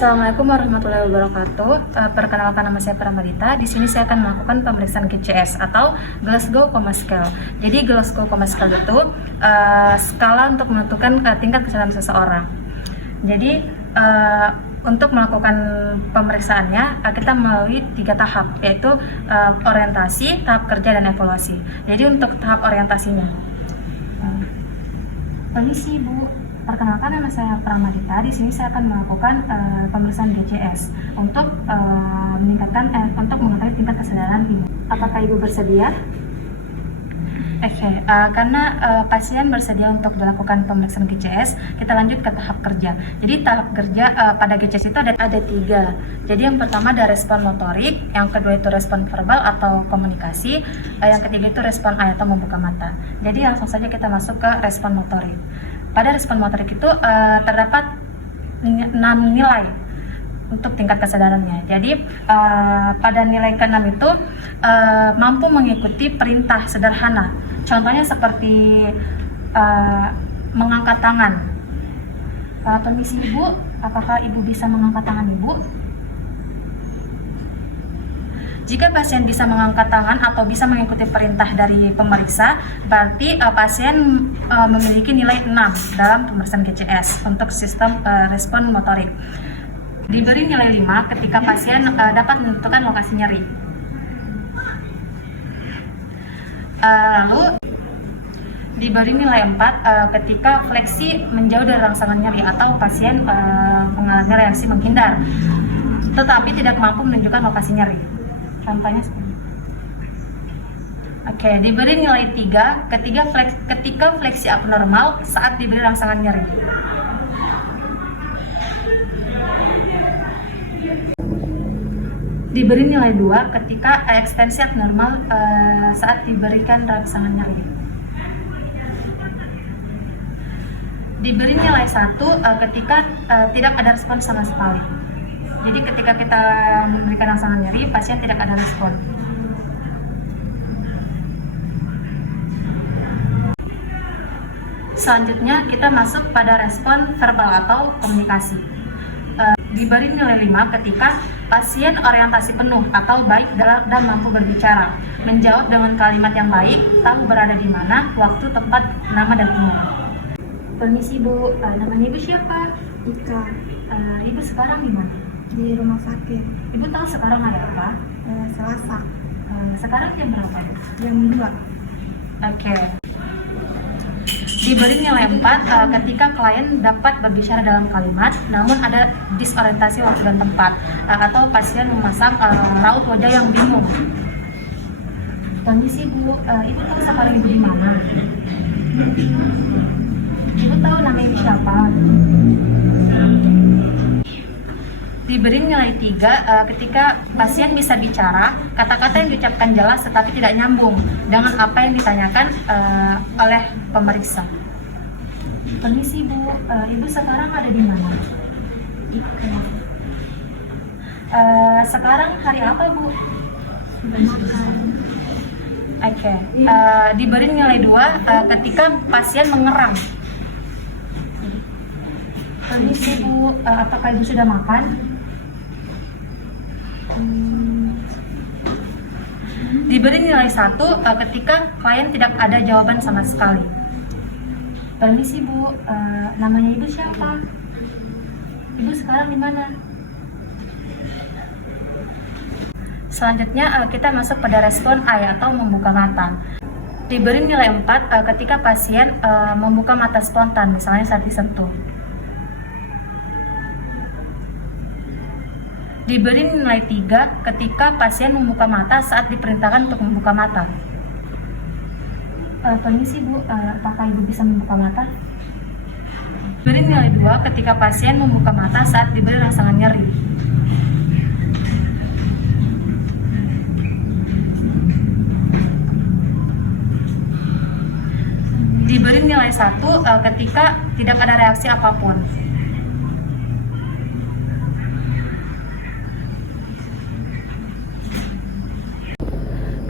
Assalamualaikum warahmatullahi wabarakatuh. Perkenalkan, nama saya Pramadita. Di sini saya akan melakukan pemeriksaan GCS atau Glasgow Coma Scale. Jadi Glasgow Coma Scale itu skala untuk menentukan tingkat kesadaran seseorang. Jadi untuk melakukan pemeriksaannya kita melalui 3 tahap, yaitu orientasi, tahap kerja, dan evaluasi. Jadi untuk tahap orientasinya, permisi Bu, perkenalkan, nama saya Pramadita. Di sini saya akan melakukan pemeriksaan GCS untuk untuk mengetahui tingkat kesadaran Ibu. Apakah Ibu bersedia? Oke, karena pasien bersedia untuk dilakukan pemeriksaan GCS, kita lanjut ke tahap kerja. Jadi tahap kerja pada GCS itu ada 3. Jadi yang pertama ada respon motorik, yang kedua itu respon verbal atau komunikasi, yang ketiga itu respon eye atau membuka mata. Jadi langsung saja kita masuk ke respon motorik. Pada respon motorik itu terdapat 6 nilai untuk tingkat kesadarannya. Jadi pada nilai ke-6 itu mampu mengikuti perintah sederhana. Contohnya seperti mengangkat tangan. Permisi Ibu, apakah Ibu bisa mengangkat tangan Ibu? Jika pasien bisa mengangkat tangan atau bisa mengikuti perintah dari pemeriksa, berarti pasien memiliki nilai 6 dalam pemeriksaan GCS untuk sistem respon motorik. Diberi nilai 5 ketika pasien dapat menentukan lokasi nyeri. Lalu diberi nilai 4 ketika fleksi menjauh dari rangsangan nyeri atau pasien mengalami reaksi menghindar, tetapi tidak mampu menunjukkan lokasi nyeri. Contohnya seperti Oke, diberi nilai 3 ketika fleksi abnormal saat diberi rangsangan nyeri. Diberi nilai 2 ketika ekstensi abnormal saat diberikan rangsangan nyeri. Diberi nilai 1 ketika tidak ada respon sama sekali. Jadi ketika kita memberikan rangsangan nyeri, pasien tidak ada respon. Selanjutnya kita masuk pada respon verbal atau komunikasi. Diberi nilai 5 ketika pasien orientasi penuh atau baik dan mampu berbicara, menjawab dengan kalimat yang baik, tahu berada di mana, waktu, tempat, nama, dan umur. Permisi Bu, namanya Ibu siapa? Ika. Ibu sekarang di mana? Di rumah sakit. Ibu tahu sekarang ada apa? Selasa Sekarang jam berapa? jam 2. Oke. Diberi nilai 4 ketika klien dapat berbicara dalam kalimat namun ada disorientasi waktu dan tempat, atau pasien memasang raut wajah yang bingung. Permisi Bu, Ibu tahu sekarang Ibu di mana? Ibu tahu nama Ibu siapa? Diberi nilai 3 ketika pasien bisa bicara, kata-kata yang diucapkan jelas tetapi tidak nyambung dengan apa yang ditanyakan oleh pemeriksa. Permisi Bu, Ibu sekarang ada di mana? Sekarang hari apa Bu? Oke. Diberi nilai 2 ketika pasien mengerang. Permisi Bu, apakah Ibu sudah makan? Diberi nilai 1 ketika klien tidak ada jawaban sama sekali. Permisi Bu, namanya Ibu siapa? Ibu sekarang di mana? Selanjutnya kita masuk pada respon eye atau membuka mata. Diberi nilai 4 ketika pasien membuka mata spontan, misalnya saat disentuh. Diberi nilai 3 ketika pasien membuka mata saat diperintahkan untuk membuka mata. Permisi Bu, apakah Ibu bisa membuka mata? Diberi nilai 2 ketika pasien membuka mata saat diberi rangsangan nyeri. Diberi nilai 1 ketika tidak ada reaksi apapun.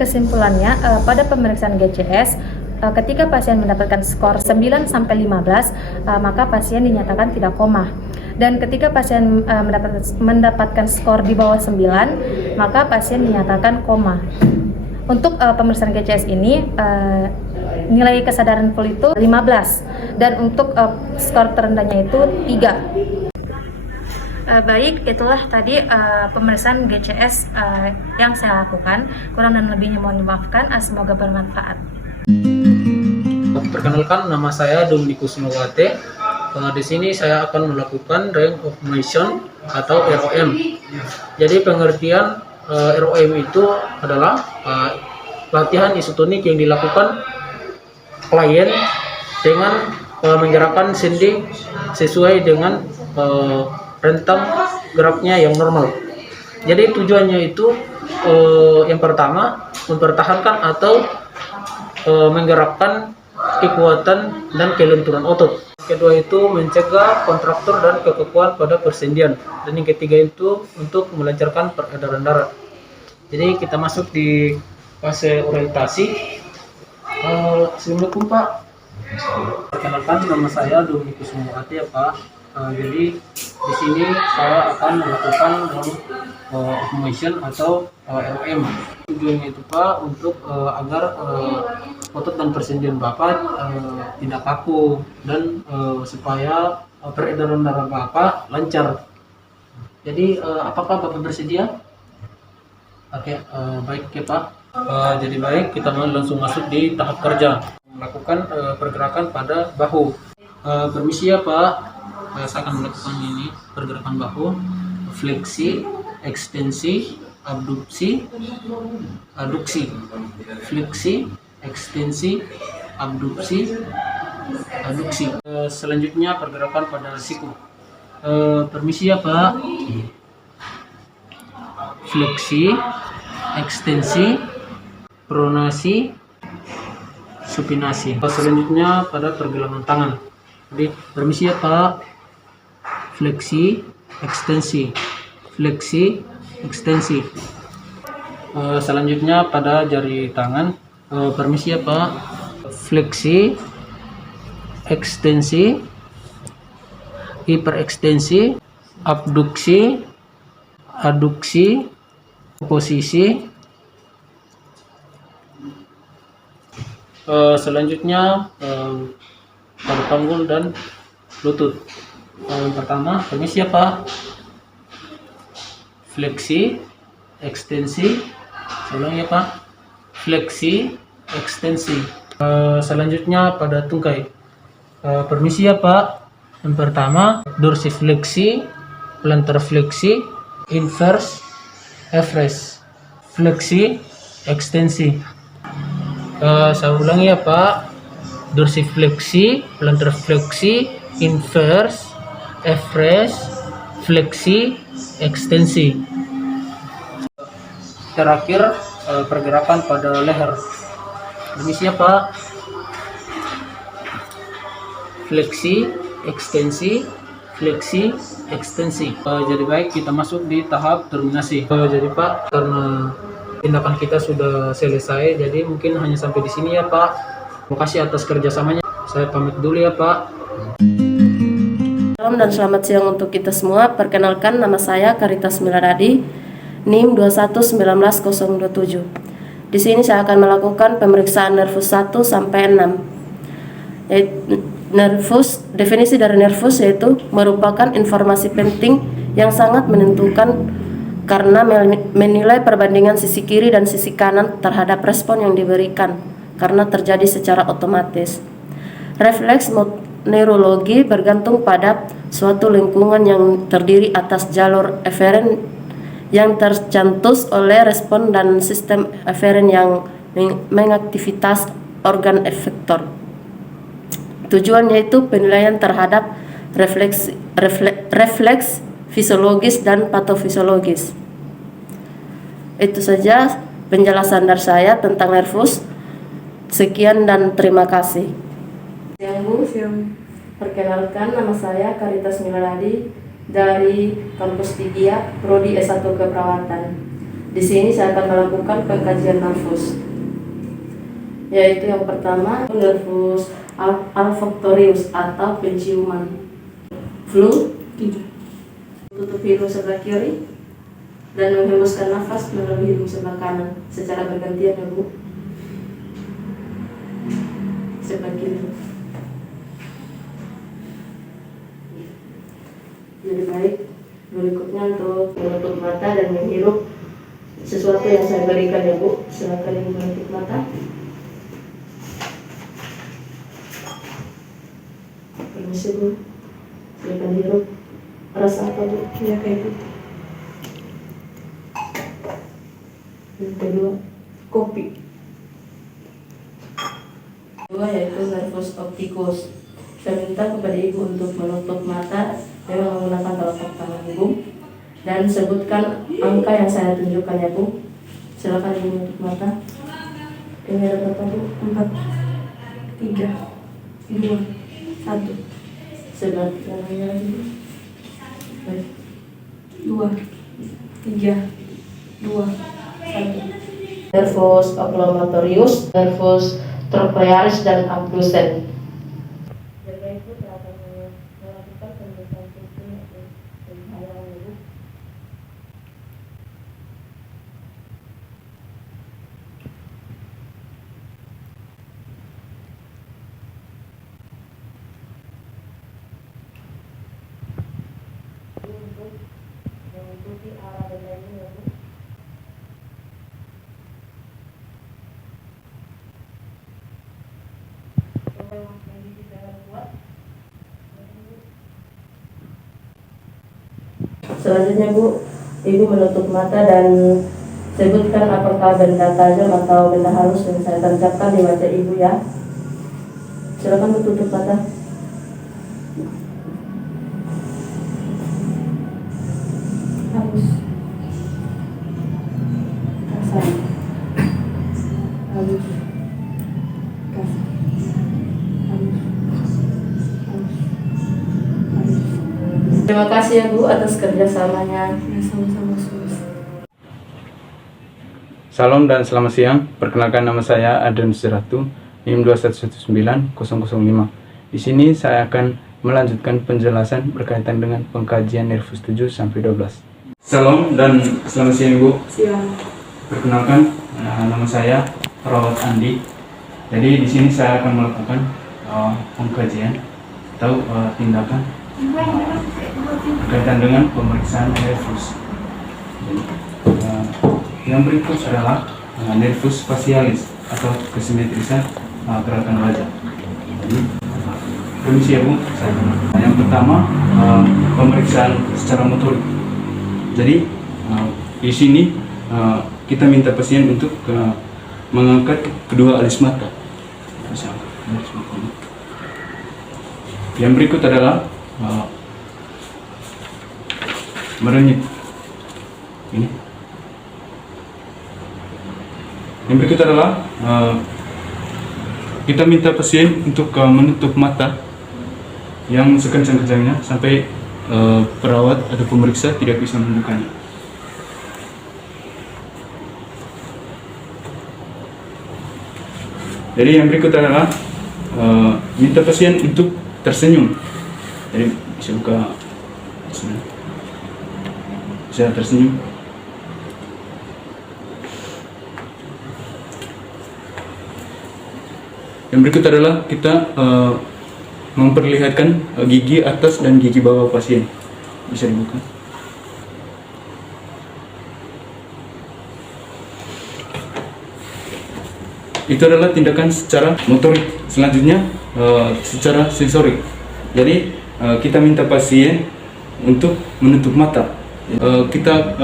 Kesimpulannya, pada pemeriksaan GCS, ketika pasien mendapatkan skor 9 sampai 15, maka pasien dinyatakan tidak koma. Dan ketika pasien mendapatkan skor di bawah 9, maka pasien dinyatakan koma. Untuk pemeriksaan GCS ini nilai kesadaran full itu 15 dan untuk skor terendahnya itu 3. Baik, itulah tadi pemeriksaan GCS yang saya lakukan. Kurang dan lebihnya mohon dimaafkan. Semoga bermanfaat. Perkenalkan, nama saya Dominikus Mawate. Di sini saya akan melakukan range of motion atau ROM. Jadi pengertian ROM itu adalah latihan isotonik yang dilakukan klien dengan menggerakkan sendi sesuai dengan rentang geraknya yang normal. Jadi tujuannya itu yang pertama mempertahankan atau menggerakkan kekuatan dan kelenturan otot. Kedua itu mencegah kontraktur dan kekakuan pada persendian. Dan yang ketiga itu untuk melancarkan peredaran darah. Jadi kita masuk di fase orientasi. Assalamualaikum Pak. Perkenalkan, nama saya Dominikus Mawate ya Pak. Jadi di sini saya akan melakukan motion atau ROM. Tujuannya itu Pak untuk agar otot dan persendian Bapak tidak kaku dan supaya peredaran darah Bapak lancar. Jadi apakah Bapak bersedia? Oke, baik ya Pak. Jadi baik, kita langsung masuk di tahap kerja. Melakukan pergerakan pada bahu. Permisi ya Pak. Saya akan melakukan ini pergerakan bahu, fleksi, ekstensi, abduksi, aduksi, fleksi, ekstensi, abduksi, aduksi. Selanjutnya pergerakan pada siku. Permisi ya Pak. Fleksi, ekstensi, pronasi, supinasi. Selanjutnya pada pergelangan tangan. Jadi permisi ya Pak. Fleksi, ekstensi, fleksi, ekstensi. Selanjutnya pada jari tangan. Permisi ya Pak. Fleksi, ekstensi, hiperekstensi, abduksi, aduksi, posisi. Selanjutnya pada panggul dan lutut. Yang pertama, permisi ya Pak. Fleksi, ekstensi, ulang ya Pak. Fleksi, ekstensi. Selanjutnya pada tungkai. Permisi ya Pak. Yang pertama, dorsifleksi, plantar fleksi, inverse, everse, fleksi, ekstensi. Saya ulangi ya Pak. Dorsifleksi, plantar fleksi, inverse, everse, fleksi, ekstensi. Terakhir pergerakan pada leher. Permisi ya Pak. Fleksi, ekstensi, fleksi, ekstensi. Jadi baik, kita masuk di tahap terminasi. Jadi Pak, karena tindakan kita sudah selesai, jadi mungkin hanya sampai di sini ya Pak. Terima kasih atas kerjasamanya. Saya pamit dulu ya Pak. Salam dan selamat siang untuk kita semua. Perkenalkan, nama saya Karitas Miladadi, NIM 2191027. Di sini saya akan melakukan pemeriksaan nervus 1 sampai 6. Definisi dari nervus yaitu merupakan informasi penting yang sangat menentukan karena menilai perbandingan sisi kiri dan sisi kanan terhadap respon yang diberikan karena terjadi secara otomatis. Refleks neurologi bergantung pada suatu lingkungan yang terdiri atas jalur eferen yang tercantus oleh respon dan sistem eferen yang mengaktivitas organ efektor. Tujuannya itu penilaian terhadap refleks fisiologis dan patofisiologis. Itu saja penjelasan dari saya tentang nervus. Sekian dan terima kasih. Perkenalkan, nama saya Karitas Miladadi dari Kampus Tigia, Prodi S1 Keperawatan. Di sini saya akan melakukan pengkajian nervus. yaitu yang pertama nervus olfactorius atau penciuman. Flu, tutup hidung sebelah kiri dan menghembuskan nafas melalui hidung sebelah kanan secara bergantian ya Bu. Sebelah kiri. Jadi baik, berikutnya untuk menutup mata dan menghirup sesuatu yang saya berikan ya Bu. Silakan Ibu menutup mata. Permisi Bu, silakan hirup. Rasa apa Bu? Ya kayak gitu. Yang kedua, Kopi. kedua yaitu nervus opticus. Saya minta kepada Ibu untuk menutup mata dengan menggunakan telapak tangan Ibu dan sebutkan angka yang saya tunjukkan ya Bu. Silakan Ibu menutup mata. Ini ada berapa Bu? 4, 3, 2, 1, Sebelah kanannya lagi Bu. Baik. 2, 3, 2, 1. Nervus oculomotorius, nervus trochlearis dan abducens. Mengikuti arah bendanya ya Bu. Selanjutnya Bu, Ibu menutup mata dan sebutkan apakah benda tajam atau benda halus yang saya tancapkan di wajah Ibu ya. Silakan Bu, tutup mata. Halus. Kasar. Halus. Kasar. Halus. Halus. Halus. Terima kasih ya Bu atas kerjasamanya. Ya sama-sama sus. Salam dan selamat siang. Perkenalkan nama saya Adrian Siratu, NIM 2119005. Di sini saya akan melanjutkan penjelasan berkaitan dengan pengkajian nervus 7 sampai 12. Salam dan selamat siang Ibu. Siang. Perkenalkan nama saya Perawat Andi. Jadi di sini saya akan melakukan pengkajian atau tindakan berkaitan dengan pemeriksaan nervus. Jadi, yang berikut adalah nervus facialis atau kesimetrisan gerakan wajah. Jadi, permisi ya Bu. Yang pertama pemeriksaan secara motorik. Jadi di sini kita minta pasien untuk mengangkat kedua alis mata. Yang berikut adalah merenyit. Ini. Yang berikut adalah kita minta pasien untuk menutup mata yang sekencang-kencangnya sampai perawat atau pemeriksa tidak bisa membukanya. Jadi yang berikut adalah minta pasien untuk tersenyum. Jadi bisa buka sini. Bisa tersenyum. Yang berikut adalah kita memperlihatkan gigi atas dan gigi bawah pasien. Bisa dibuka. Itu adalah tindakan secara motorik. Selanjutnya secara sensorik. Jadi kita minta pasien untuk menutup mata. Kita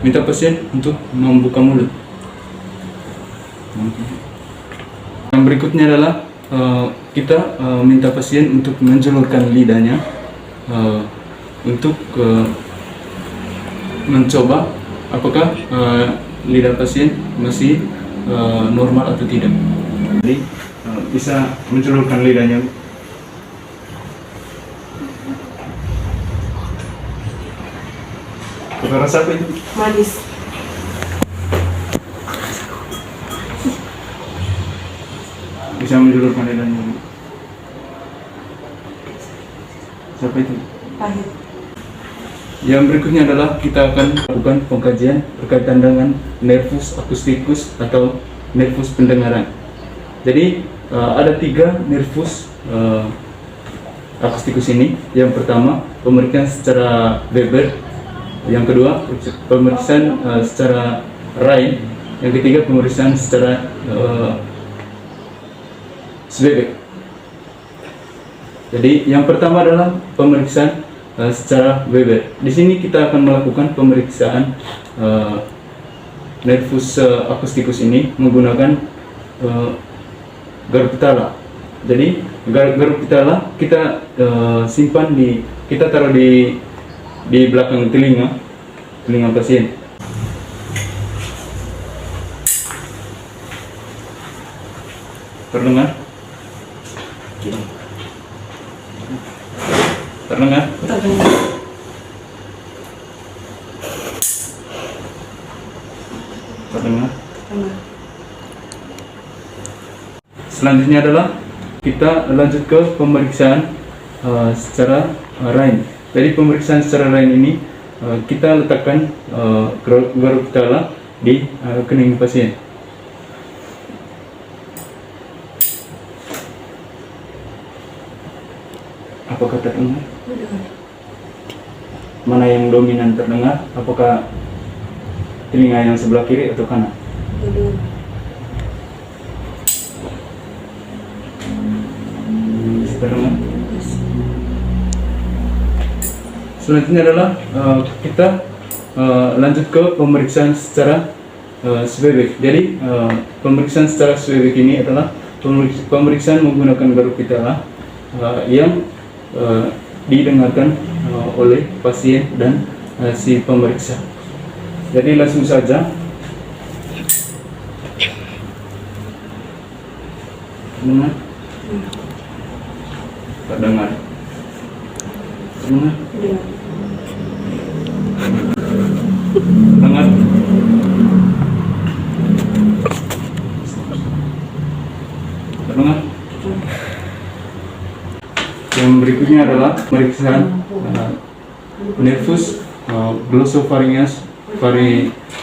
minta pasien untuk membuka mulut. Yang berikutnya adalah kita minta pasien untuk menjulurkan lidahnya untuk mencoba apakah lidah pasien masih normal atau tidak. Jadi bisa menjulurkan lidahnya. Apa rasa apa itu? Manis. bisa menjulurkan lidahnya. Siapa itu? Pahit. Yang berikutnya adalah kita akan lakukan pengkajian berkaitan dengan nervus akustikus atau nervus pendengaran. Jadi ada 3 nervus akustikus ini. Yang pertama pemeriksaan secara Weber, yang kedua pemeriksaan secara Rhein, yang ketiga pemeriksaan secara Schwebeck. Jadi yang pertama adalah pemeriksaan secara Weber. Di sini kita akan melakukan pemeriksaan nervus akustikus ini menggunakan garuk pitala. Jadi garuk pitala kita simpan kita taruh di belakang telinga pasien. Terdengar? Terdengar? Terdengar? Selanjutnya adalah kita lanjut ke pemeriksaan secara Rhein. Jadi pemeriksaan secara Rhein ini kita letakkan garuk pitala di kening pasien. Apakah terdengar? Mana yang dominan terdengar? Apakah telinga yang sebelah kiri atau kanan? Terdengar? Selanjutnya adalah kita lanjut ke pemeriksaan secara Schwebeck. Jadi pemeriksaan secara Schwebeck ini adalah pemeriksaan menggunakan garuk pitala yang didengarkan oleh pasien dan si pemeriksa. Jadi langsung saja dengar, terdengar, dengar, dengar, terdengar. Yang berikutnya adalah pemeriksaan nervus glossopharyngeus,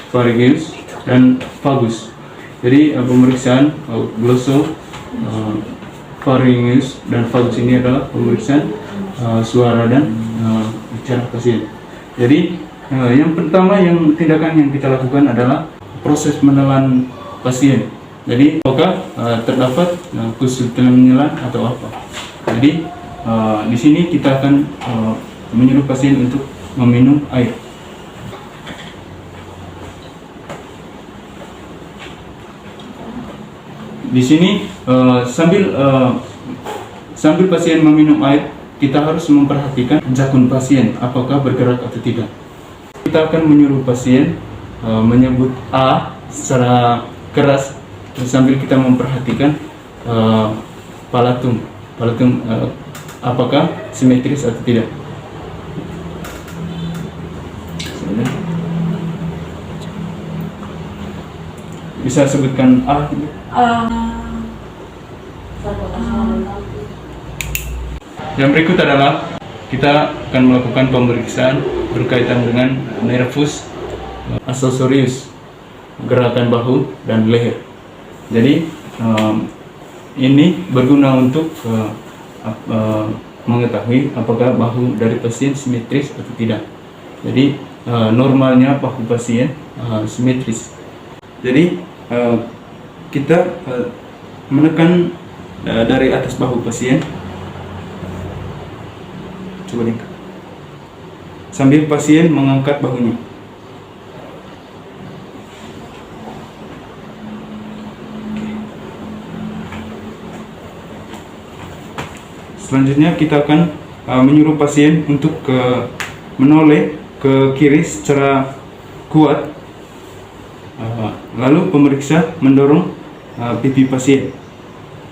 pharyngeus dan vagus. Jadi pemeriksaan glossopharyngeus dan vagus ini adalah pemeriksaan suara dan bicara pasien. Jadi yang pertama tindakan yang kita lakukan adalah proses menelan pasien. Jadi apakah terdapat kesulitan menelan atau apa? Jadi di sini kita akan menyuruh pasien untuk meminum air. Di sini sambil pasien meminum air, kita harus memperhatikan jakun pasien apakah bergerak atau tidak. Kita akan menyuruh pasien menyebut A secara keras sambil kita memperhatikan palatum apakah simetris atau tidak. Bisa sebutkan A. Yang berikut adalah kita akan melakukan pemeriksaan berkaitan dengan nervus accessorius, gerakan bahu dan leher. Jadi ini berguna untuk mengetahui apakah bahu dari pasien simetris atau tidak. Jadi normalnya bahu pasien simetris. Jadi kita menekan dari atas bahu pasien. Coba lihat. Sambil pasien mengangkat bahunya. Selanjutnya kita akan menyuruh pasien untuk menoleh ke kiri secara kuat, lalu pemeriksa mendorong pipi pasien.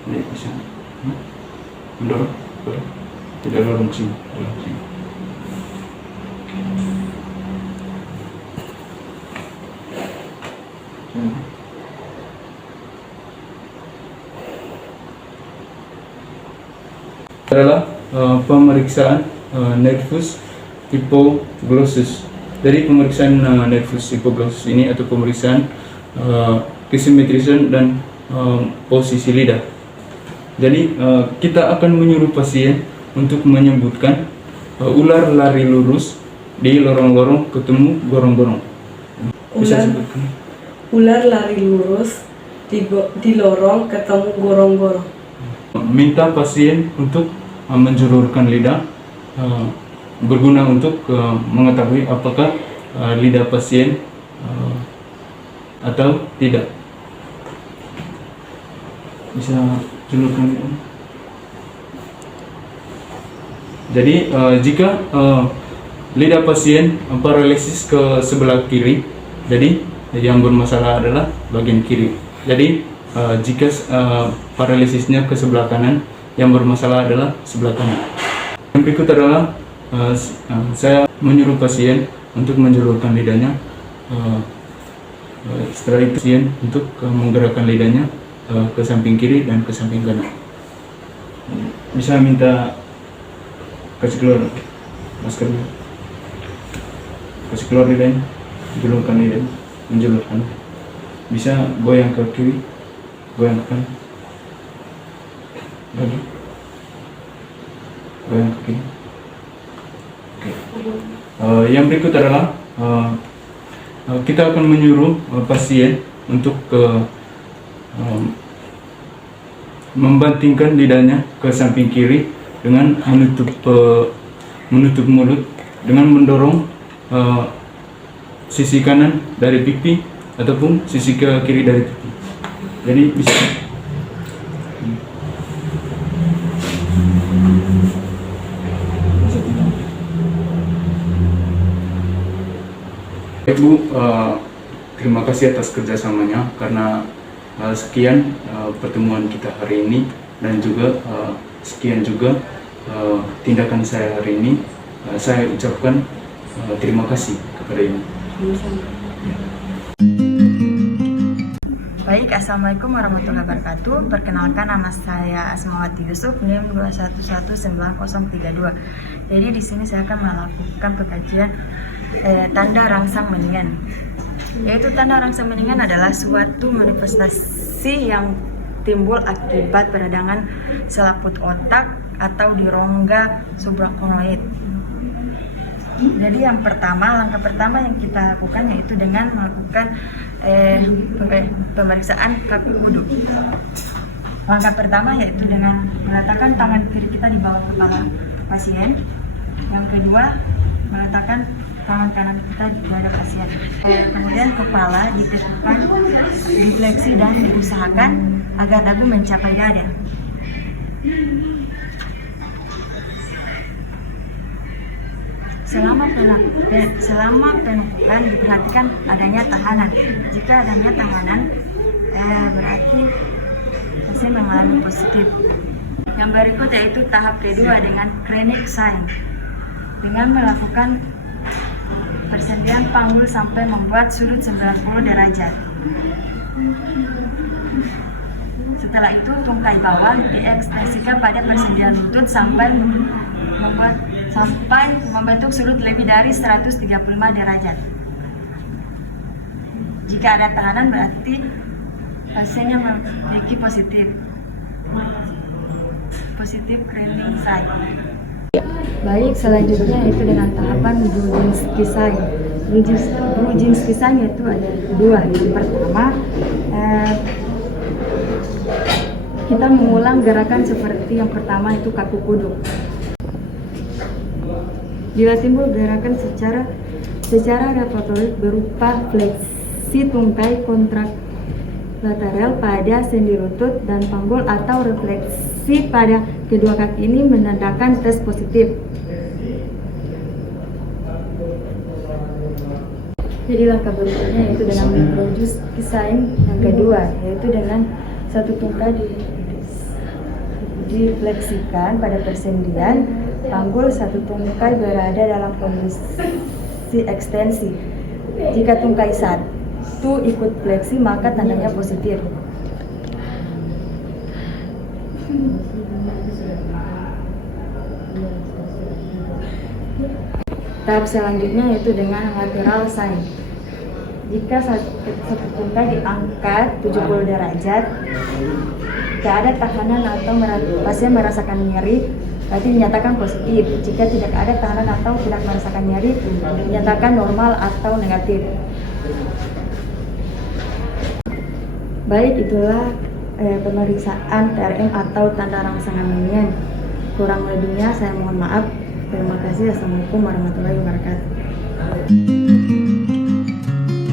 Jadi bisa mendorong, tidak dorong sini, dorong sini. adalah pemeriksaan nervus hypoglosssus. Dari pemeriksaan nervus hypoglosssus ini atau pemeriksaan kesimetrisan dan posisi lidah. Jadi kita akan menyuruh pasien untuk menyebutkan ular lari lurus di lorong-lorong ketemu gorong-gorong. Bisa sebutkan. Ular lari lurus di lorong ketemu gorong-gorong. Minta pasien untuk menjulurkan lidah, berguna untuk mengetahui apakah lidah pasien atau tidak. Bisa julurkan lidah. Jadi jika lidah pasien paralisis ke sebelah kiri, jadi yang bermasalah adalah bagian kiri. Jadi jika paralisisnya ke sebelah kanan, yang bermasalah adalah sebelah kanan. Yang berikut adalah saya menyuruh pasien untuk menjulurkan lidahnya. Setelah itu pasien untuk menggerakkan lidahnya ke samping kiri dan ke samping kanan. Bisa minta kasih keluar maskernya, kasih keluar lidahnya, julurkan lidahnya, menjulurkan. Bisa goyang ke kiri, goyang ke kanan, lagi, goyang ke kiri. Oke. Yang berikut adalah kita akan menyuruh pasien untuk membantingkan lidahnya ke samping kiri dengan menutup mulut dengan mendorong sisi kanan dari pipi ataupun sisi ke kiri dari pipi. Jadi bisa Ibu, terima kasih atas kerjasamanya karena sekian pertemuan kita hari ini dan juga sekian juga tindakan saya hari ini. Saya ucapkan terima kasih kepada Ibu. Baik, Assalamualaikum warahmatullahi wabarakatuh. Perkenalkan, nama saya Asmawati Yusuf, NIM 2119032. Jadi di sini saya akan melakukan pengkajian tanda rangsang mendingan. Yaitu tanda rangsang mendingan adalah suatu manifestasi yang timbul akibat peradangan selaput otak atau di rongga suprakonoid. Jadi langkah pertama yang kita lakukan yaitu dengan melakukan pemeriksaan kaki uduk. Langkah pertama yaitu dengan meletakkan tangan kiri kita di bawah kepala pasien. Yang kedua, meletakkan tangan kanan kita di dada pasien. Kemudian kepala ditegakkan, difleksi dan diusahakan agar dagu mencapai dada. Selama penumpukan diperhatikan adanya tahanan. Jika adanya tahanan, berarti pasien mengalami positif. Yang berikut yaitu tahap kedua dengan chronic sign, dengan melakukan persendian panggul sampai membuat sudut 90 derajat. Setelah itu tungkai bawah diekstensikan pada persendian lutut sampai membentuk sudut lebih dari 135 derajat. Jika ada tahanan berarti pasiennya memiliki positif craning sign. Baik, selanjutnya yaitu dengan tahapan Brudzinski sign. Brudzinski sign yaitu ada dua. Yang pertama, kita mengulang gerakan seperti yang pertama itu kaku kuduk. Bila timbul gerakan secara reflektorik berupa fleksi tungkai kontralateral pada sendi lutut dan panggul atau refleksi pada kedua kaki ini menandakan tes positif. Jadi langkah berikutnya yaitu dengan Brudzinski sign yang kedua, yaitu dengan satu tungkai difleksikan pada persendian panggul, satu tungkai berada dalam kondisi ekstensi. Jika tungkai satu ikut fleksi maka tandanya positif. Tahap selanjutnya yaitu dengan lateral sign. Jika satu jengkal diangkat 70 derajat, tidak ada tahanan atau pasien merasakan nyeri, berarti dinyatakan positif. Jika tidak ada tahanan atau tidak merasakan nyeri, dinyatakan normal atau negatif. Baik, itulah pemeriksaan TRM atau tanda rangsangan minyen. Kurang lebihnya saya mohon maaf. Terima kasih. Assalamualaikum warahmatullahi wabarakatuh.